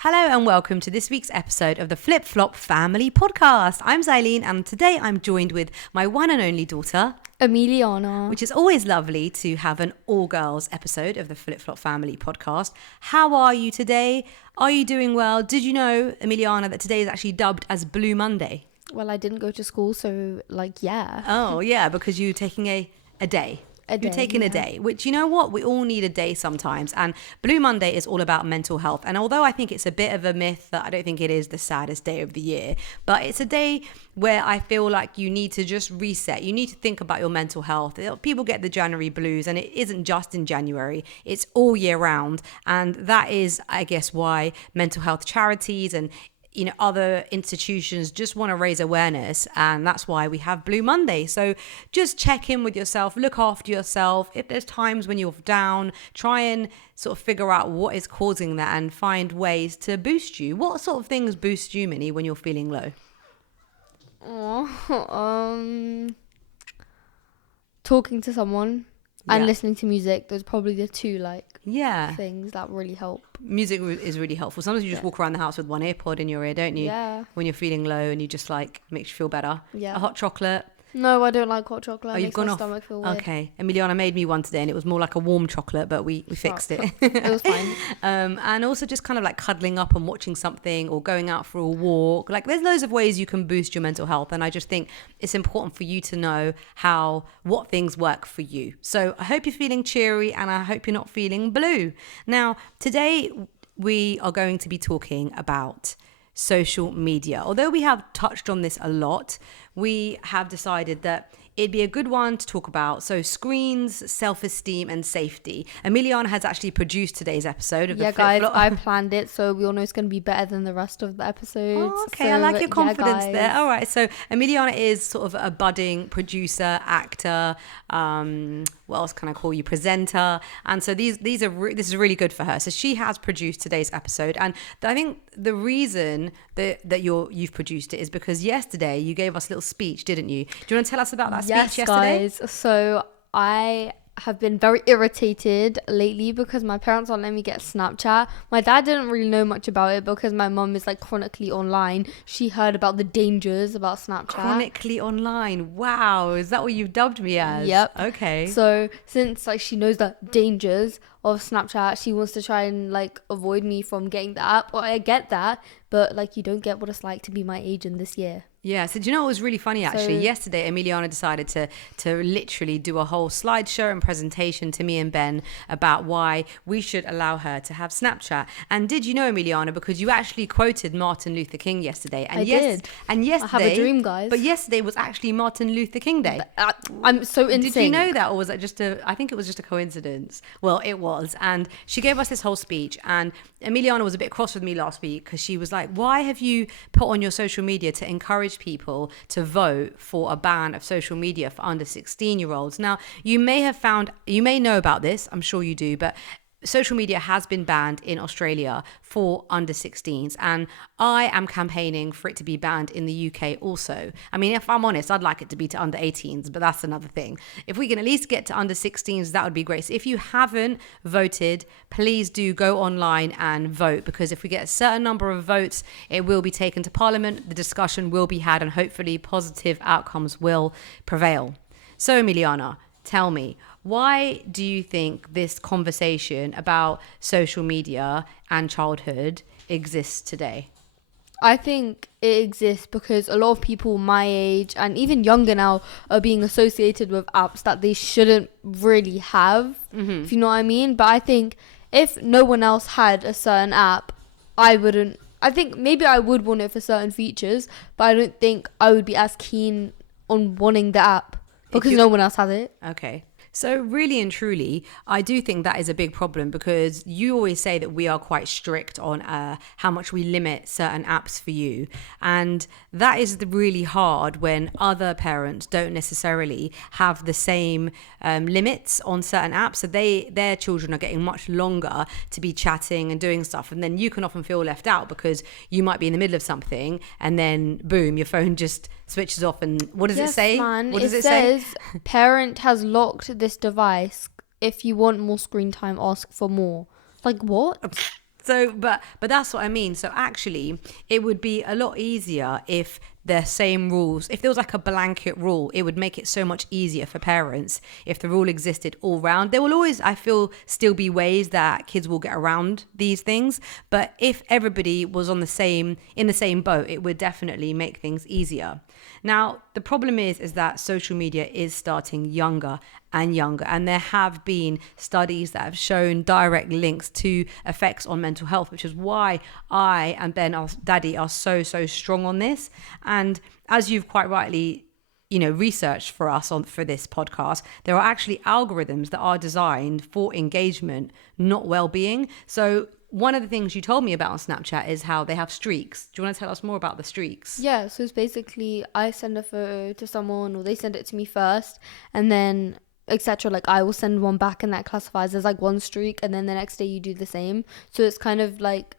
Hello and welcome to this week's episode of the Flip Flop Family Podcast. I'm Xylene and today I'm joined with my one and only daughter, Emiliana. which is always lovely to have an all-girls episode of the Flip Flop Family Podcast. How are you today? Are you doing well? Did you know, Emiliana, that today is actually dubbed as Blue Monday? Well, I didn't go to school, so yeah. Oh, yeah, because you're taking a day. You're taking a day, which, you know what? We all need a day sometimes. And Blue Monday is all about mental health. And although I think it's a bit of a myth that I don't think it is the saddest day of the year, but it's a day where I feel like you need to just reset. You need to think about your mental health. People get the January blues, and it isn't just in January. It's all year round. And that is, I guess, why mental health charities and other institutions just want to raise awareness, and that's why we have Blue Monday. So just check in with yourself, look after yourself. If there's times when you're down, try and sort of figure out what is causing that and find ways to boost you. What sort of things boost you, Minnie, when you're feeling low? Talking to someone and listening to music. Those are probably the two things that really help. Music is really helpful. Sometimes you just walk around the house with one earpod in your ear, don't you? Yeah. When you're feeling low and you just makes you feel better. Yeah. A hot chocolate. No, I don't like hot chocolate. Oh, you've gone my off. Stomach feel weird. Okay. Emiliana made me one today and it was more like a warm chocolate, but we fixed it. It was fine. And also just kind of like cuddling up and watching something or going out for a walk. Like there's loads of ways you can boost your mental health. And I just think it's important for you to know what things work for you. So I hope you're feeling cheery and I hope you're not feeling blue. Now, today we are going to be talking about social media. Although we have touched on this a lot, we have decided that it'd be a good one to talk about. So screens, self-esteem and safety. Emiliana has actually produced today's episode of the Flip guys, Flop. I planned it, so we all know it's going to be better than the rest of the episodes. Oh, okay, so, I like your confidence guys. there. All right, so Emiliana is sort of a budding producer, actor, what else can I call you, presenter, and so this is really good for her. So she has produced today's episode, and I think the reason that you've produced it is because yesterday you gave us a little speech, didn't you? Do you want to tell us about that speech yesterday? Guys. So I have been very irritated lately because my parents aren't letting me get Snapchat. My dad didn't really know much about it because my mum is chronically online. She heard about the dangers about Snapchat. Chronically online. Wow, is that what you've dubbed me as? Yep. Okay. So since she knows the dangers of Snapchat, she wants to try and avoid me from getting the app. Well, I get that, but you don't get what it's like to be my age in this year. Yeah, so do you know what was really funny actually? Yesterday, Emiliana decided to literally do a whole slideshow and presentation to me and Ben about why we should allow her to have Snapchat. And did you know, Emiliana, because you actually quoted Martin Luther King yesterday. And I did. And yesterday, I have a dream, guys. But yesterday was actually Martin Luther King Day. I'm so insane. Did you know that, or was that I think it was just a coincidence. Well, it was. And she gave us this whole speech. And Emiliana was a bit cross with me last week because she was like, why have you put on your social media to encourage people to vote for a ban of social media for under 16-year-olds? Now, you may know about this, I'm sure you do, but social media has been banned in Australia for under 16s, and I am campaigning for it to be banned in the UK also. I mean, if I'm honest, I'd like it to be to under 18s, but that's another thing. If we can at least get to under 16s, that would be great. So if you haven't voted, please do go online and vote, because if we get a certain number of votes, it will be taken to Parliament, the discussion will be had, and hopefully positive outcomes will prevail. So Emiliana, tell me, why do you think this conversation about social media and childhood exists today? I think it exists because a lot of people my age and even younger now are being associated with apps that they shouldn't really have, if you know what I mean. But I think if no one else had a certain app, I think maybe I would want it for certain features, but I don't think I would be as keen on wanting the app because no one else has it. Okay. So really and truly, I do think that is a big problem, because you always say that we are quite strict on how much we limit certain apps for you. And that is really hard when other parents don't necessarily have the same limits on certain apps. So their children are getting much longer to be chatting and doing stuff. And then you can often feel left out because you might be in the middle of something and then boom, your phone just switches off. And what does it say? Man, what does it says say? Parent has locked this device. If you want more screen time, ask for more. Like what? So, but that's what I mean. So actually, it would be a lot easier if the same rules, if there was like a blanket rule, it would make it so much easier for parents if the rule existed all round. There will always, I feel, still be ways that kids will get around these things. But if everybody was in the same boat, it would definitely make things easier. Now, the problem is that social media is starting younger and younger, and there have been studies that have shown direct links to effects on mental health, which is why I and Ben, our daddy, are so strong on this. And as you've quite rightly researched for us for this podcast, there are actually algorithms that are designed for engagement, not well-being. So one of the things you told me about on Snapchat is how they have streaks. Do you want to tell us more about the streaks? Yeah, so it's basically I send a photo to someone or they send it to me first, and then etc. Like I will send one back and that classifies as like one streak, and then the next day you do the same. So it's kind of like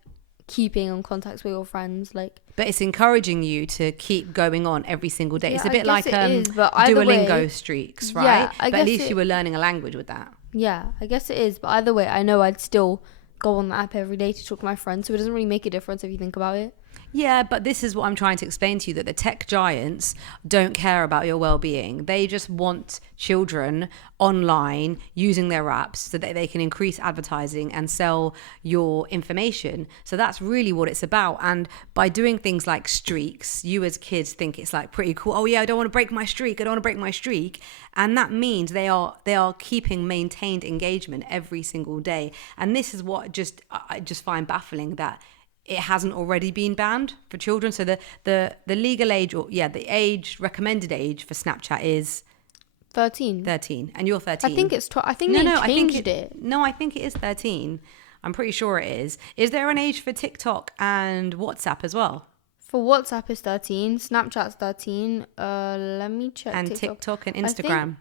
keeping on contacts with your friends, like. But it's encouraging you to keep going on every single day. Yeah, it's a bit like but Duolingo streaks, right? Yeah, but at least you were learning a language with that. Yeah, I guess it is. But either way, I know I'd still go on the app every day to talk to my friends, so it doesn't really make a difference if you think about it. Yeah, but this is what I'm trying to explain to you, that the tech giants don't care about your well-being. They just want children online using their apps so that they can increase advertising and sell your information. So that's really what it's about. And by doing things like streaks, you as kids think it's like pretty cool. Oh yeah, I don't want to break my streak. And that means they are keeping maintained engagement every single day. And this is what I just find baffling, that it hasn't already been banned for children. So the legal age, the recommended age for Snapchat is 13. And you're 13. I think it's 12. I think they changed it. No, I think it is 13. I'm pretty sure it is. Is there an age for TikTok and WhatsApp as well? For WhatsApp is 13. Snapchat's 13. Let me check. And TikTok and Instagram.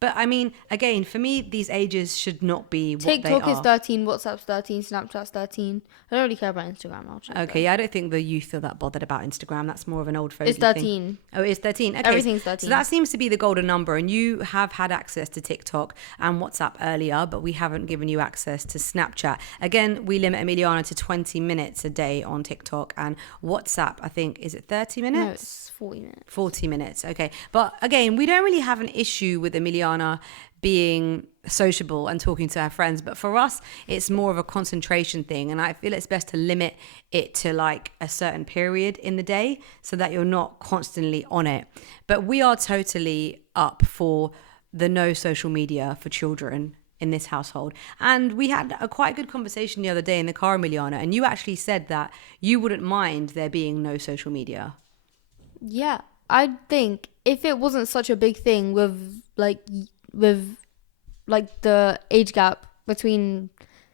But I mean, again, for me, these ages should not be what they are. TikTok is 13, WhatsApp's 13, Snapchat's 13. I don't really care about Instagram. Okay, yeah, I don't think the youth are that bothered about Instagram. That's more of an old fogey thing. It's 13. Thing. Oh, it's 13. Okay. Everything's 13. So that seems to be the golden number. And you have had access to TikTok and WhatsApp earlier, but we haven't given you access to Snapchat. Again, we limit Emiliana to 20 minutes a day on TikTok, and WhatsApp, I think, is it 30 minutes? No, it's 40 minutes. 40 minutes, okay. But again, we don't really have an issue with Emiliana being sociable and talking to her friends, but for us it's more of a concentration thing, and I feel it's best to limit it to like a certain period in the day so that you're not constantly on it. But we are totally up for the no social media for children in this household, and we had a quite good conversation the other day in the car, Emiliana, and you actually said that you wouldn't mind there being no social media. Yeah, I think if it wasn't such a big thing with the age gap between,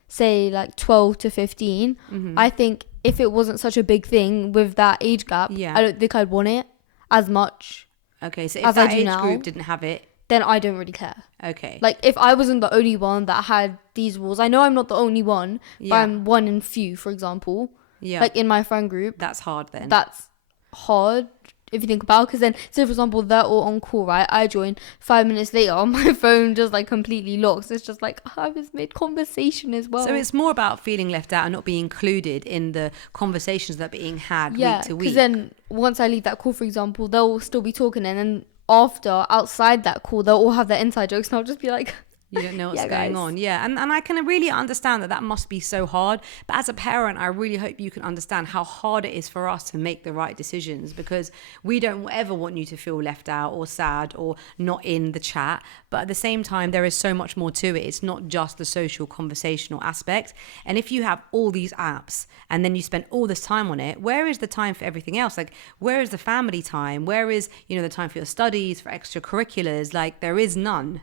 say, like 12 to 15, I think if it wasn't such a big thing with that age gap, I don't think I'd want it as much. Okay, so if that age group didn't have it, then I don't really care. Okay. Like, if I wasn't the only one that had these rules, I know I'm not the only one, but I'm one in few, for example. Yeah. Like, in my friend group. That's hard then. That's hard. If you think about it, because then, say for example, they're all on call, right? I join 5 minutes later, my phone just like completely locks. It's just like, I was mid-conversation as well. So it's more about feeling left out and not being included in the conversations that are being had week to week. Because then once I leave that call, for example, they'll still be talking, and then after, outside that call, they'll all have their inside jokes, and I'll just be like, you don't know what's going on. Yeah. And I can really understand that must be so hard. But as a parent, I really hope you can understand how hard it is for us to make the right decisions, because we don't ever want you to feel left out or sad or not in the chat. But at the same time, there is so much more to it. It's not just the social conversational aspect. And if you have all these apps and then you spend all this time on it, where is the time for everything else? Like, where is the family time? Where is, the time for your studies, for extracurriculars? Like, there is none.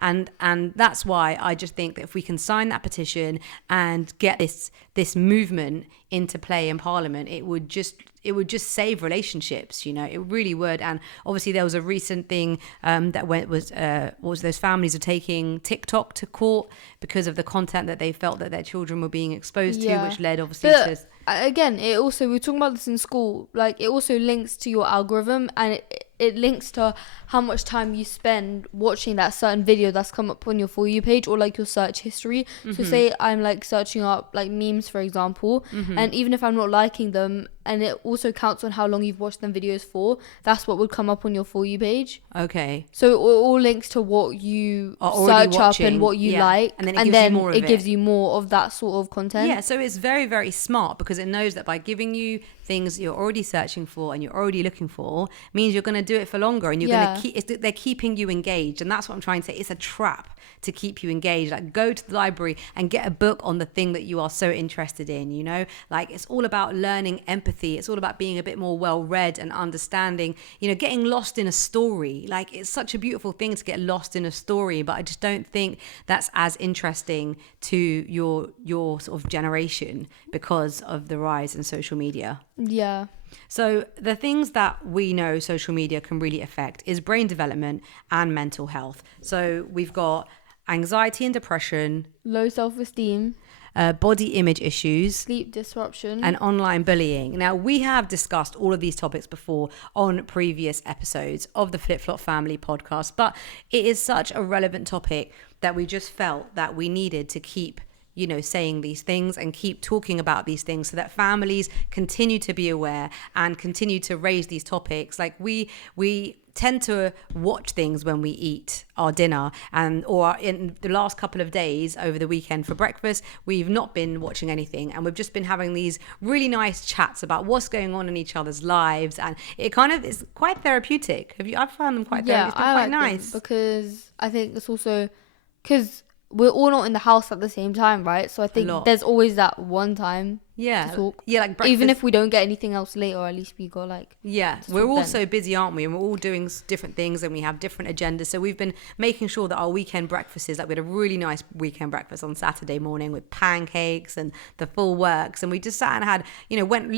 And that's why I just think that if we can sign that petition and get this movement into play in Parliament, it would just save relationships. It really would. And obviously there was a recent thing that was those families are taking TikTok to court because of the content that they felt that their children were being exposed to, which led obviously to. Again, it also, we were talking about this in school, like it also links to your algorithm, and it links to how much time you spend watching that certain video that's come up on your For You page, or like your search history. So say I'm like searching up like memes, for example, and even if I'm not liking them, and it also counts on how long you've watched them videos for, that's what would come up on your For You page. Okay. So it all links to what you Are already search up and what you yeah. like, And then it gives you more of that sort of content. Yeah, so it's very, very smart, because it knows that by giving you things you're already searching for and you're already looking for, means you're going to do it for longer, and you're going to keep. They're keeping you engaged, and that's what I'm trying to say. It's a trap to keep you engaged. Like, go to the library and get a book on the thing that you are so interested in. You know, like, it's all about learning empathy. It's all about being a bit more well read and understanding. You know, getting lost in a story. Like, it's such a beautiful thing to get lost in a story, but I just don't think that's as interesting to your sort of generation because of the rise in social media. Yeah. So the things that we know social media can really affect is brain development and mental health. So we've got anxiety and depression, Low self-esteem, body image issues, sleep disruption, and online bullying. Now, we have discussed all of these topics before on previous episodes of the Flip Flop Family podcast, but it is such a relevant topic that we just felt that we needed to keep, you know, saying these things and keep talking about these things so that families continue to be aware and continue to raise these topics. Like, we tend to watch things when we eat our dinner, or in the last couple of days over the weekend for breakfast, we've not been watching anything, and we've just been having these really nice chats about what's going on in each other's lives, and it kind of is quite therapeutic. I've found them quite therapeutic. It's been quite nice, because I think it's also because we're all not in the house at the same time, right? So I think there's always that one time to talk. Yeah, like breakfast. Even if we don't get anything else later, at least we got like... Yeah, we're all so busy, aren't we? And we're all doing different things, and we have different agendas. So we've been making sure that our weekend breakfasts, like we had a really nice weekend breakfast on Saturday morning with pancakes and the full works. And we just sat and had, you know, went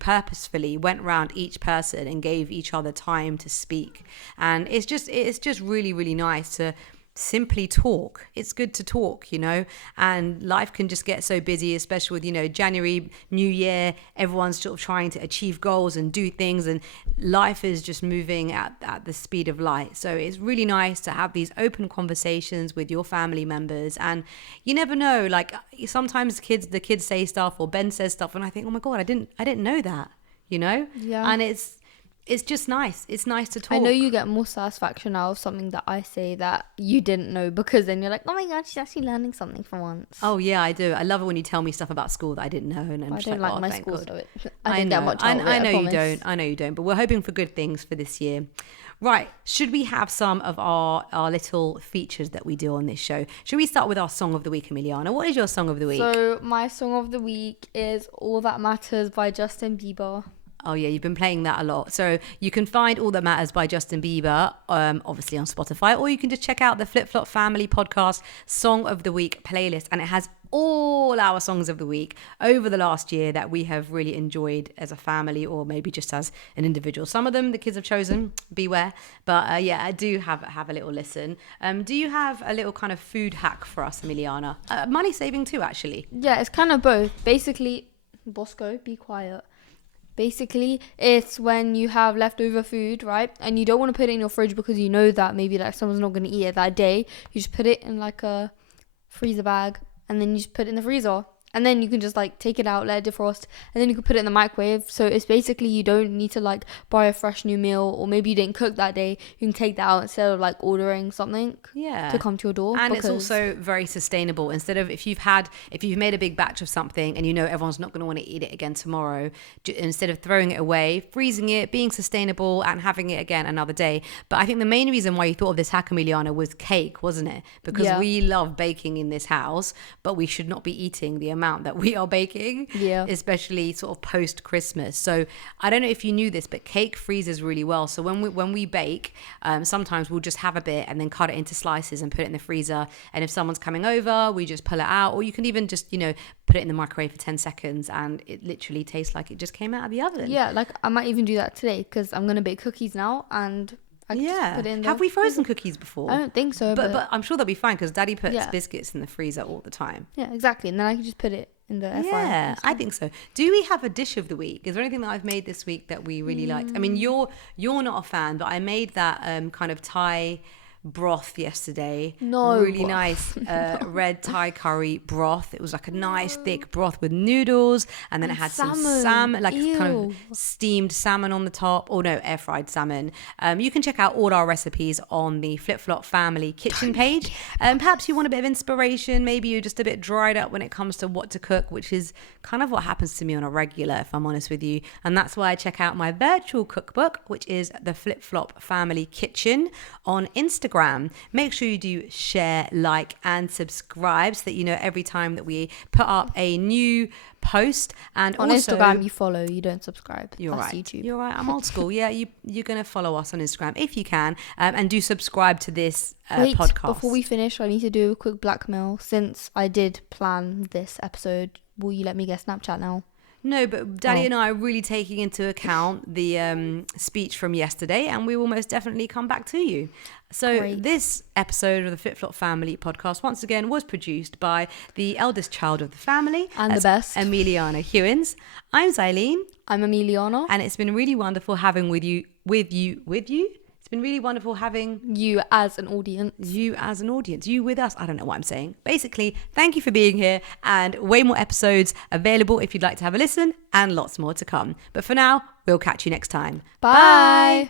purposefully went around each person and gave each other time to speak. And it's just really, really nice to simply talk. It's good to talk, you know, and life can just get so busy, especially with, you know, January, New Year, everyone's sort of trying to achieve goals and do things, and life is just moving at the speed of light. So it's really nice to have these open conversations with your family members, and you never know, like sometimes the kids say stuff, or Ben says stuff, and I think, oh my God, I didn't know that, you know? Yeah. And it's just nice. It's nice to talk. I know you get more satisfaction out of something that I say that you didn't know, because then you're like, oh my God, she's actually learning something for once. Oh yeah, I do. I love it when you tell me stuff about school that I didn't know, and I'm I just don't like, like my thank school, God. so I didn't get much out of it, I know you promise. don't. I know you don't. But we're hoping for good things for this year. Right. Should we have some of our little features that we do on this show? Should we start with our song of the week, Emiliana? What is your song of the week? So my song of the week is All That Matters by Justin Bieber. Oh yeah, you've been playing that a lot. So you can find All That Matters by Justin Bieber, obviously on Spotify, or you can just check out the Flip Flop Family Podcast Song of the Week playlist, and it has all our songs of the week over the last year that we have really enjoyed as a family, or maybe just as an individual. Some of them the kids have chosen, beware. But yeah, I do have a little listen. Do you have a little kind of food hack for us, Emiliana? Money saving too, actually. Yeah, it's kind of both. Basically, Bosco, be quiet. Basically, it's when you have leftover food, right? And you don't want to put it in your fridge because you know that maybe like someone's not going to eat it that day. You just put it in like a freezer bag, and then you just put it in the freezer. And then you can just like take it out, let it defrost, and then you can put it in the microwave. So it's basically, you don't need to like buy a fresh new meal, or maybe you didn't cook that day. You can take that out instead of like ordering something to come to your door. And it's also very sustainable. Instead of if you've made a big batch of something and you know everyone's not going to want to eat it again tomorrow, instead of throwing it away, freezing it, being sustainable and having it again another day. But I think the main reason why you thought of this hack, Emiliana, was cake, wasn't it? Because we love baking in this house, but we should not be eating the amount that we are baking, especially sort of post Christmas. So I don't know if you knew this, but cake freezes really well. So when we bake, sometimes we'll just have a bit and then cut it into slices and put it in the freezer. And if someone's coming over, we just pull it out, or you can even just, you know, put it in the microwave for 10 seconds and it literally tastes like it just came out of the oven. Yeah, like I might even do that today because I'm gonna bake cookies now, and I can just put it in Have we frozen cookies before? I don't think so, but I'm sure they'll be fine because Daddy puts Yeah. biscuits in the freezer all the time. yeah, exactly. And then I can just put it in the air fryer. Yeah, I think so. Do we have a dish of the week? Is there anything that I've made this week that we really liked? I mean, you're not a fan, but I made that kind of Thai broth yesterday. No. Really nice red Thai curry broth. It was like a nice thick broth with noodles, and then it had some salmon, like kind of steamed salmon on the top. Oh no, air fried salmon. You can check out all our recipes on the Flip Flop Family kitchen page. Perhaps you want a bit of inspiration. Maybe you're just a bit dried up when it comes to what to cook, which is kind of what happens to me on a regular, if I'm honest with you. And that's why I check out my virtual cookbook, which is the Flip Flop Family Kitchen on Instagram. Make sure you do share, like, and subscribe so that you know every time that we put up a new post. And On also, Instagram, you follow, you don't subscribe. You're That's right. YouTube. You're right. I'm old school. Yeah, you're going to follow us on Instagram if you can, and do subscribe to this Wait, podcast. before we finish, I need to do a quick blackmail. Since I did plan this episode, will you let me get Snapchat now? No, but Daddy and I are really taking into account the speech from yesterday, and we will most definitely come back to you. So Great. This episode of the Flip Flop Family podcast, once again, was produced by the eldest child of the family. And the that's best. Emiliana Hewins. I'm Zylene, I'm Emiliana. and it's been really wonderful having with you. It's been really wonderful having You as an audience. you as an audience, you with us. I don't know what I'm saying. Basically, thank you for being here, and way more episodes available if you'd like to have a listen, and lots more to come. But for now, we'll catch you next time. Bye.